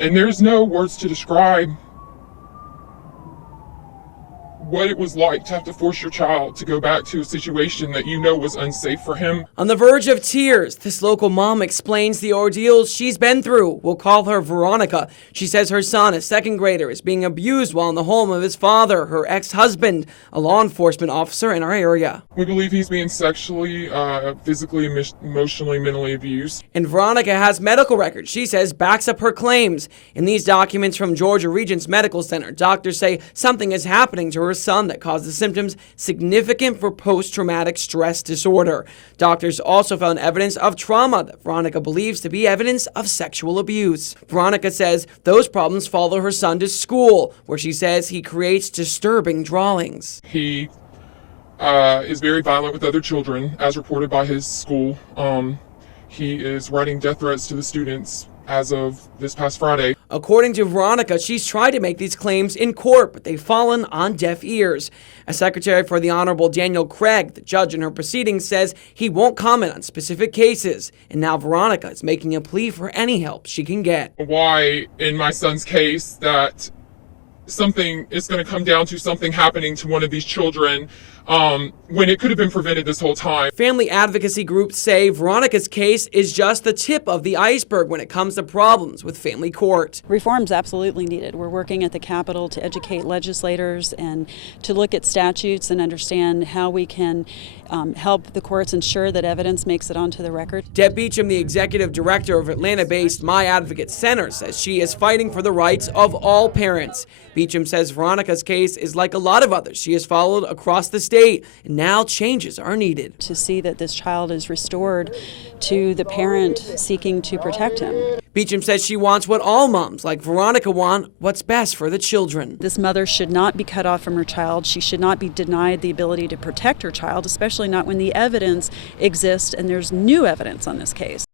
And there's no words to describe what it was like to have to force your child to go back to a situation that you know was unsafe for him. On the verge of tears, this local mom explains the ordeals she's been through. We'll call her Veronica. She says her son, a second grader, is being abused while in the home of his father, her ex-husband, a law enforcement officer in our area. We believe he's being sexually, physically, emotionally, mentally abused. And Veronica has medical records, she says, backs up her claims. In these documents from Georgia Regents Medical Center, doctors say something is happening to her son that causes symptoms significant for post-traumatic stress disorder. Doctors also found evidence of trauma that Veronica believes to be evidence of sexual abuse. Veronica says those problems follow her son to school, where she says he creates disturbing drawings. He is very violent with other children, as reported by his school. He is writing death threats to the students as of this past Friday. According to Veronica, she's tried to make these claims in court, but they've fallen on deaf ears. A secretary for the Honorable Daniel Craig, the judge in her proceedings, says he won't comment on specific cases. And now Veronica is making a plea for any help she can get. Why, in my son's case, that something is going to come down to something happening to one of these children when it could have been prevented this whole time. Family advocacy groups say Veronica's case is just the tip of the iceberg when it comes to problems with family court. Reform's absolutely needed. We're working at the Capitol to educate legislators and to look at statutes and understand how we can help the courts ensure that evidence makes it onto the record. Deb Beecham, the executive director of Atlanta-based My Advocate Center, says she is fighting for the rights of all parents. Beecham says Veronica's case is like a lot of others she has followed across the state, and now changes are needed. To see that this child is restored to the parent seeking to protect him. Beecham says she wants what all moms like Veronica want, what's best for the children. This mother should not be cut off from her child. She should not be denied the ability to protect her child, especially not when the evidence exists and there's new evidence on this case.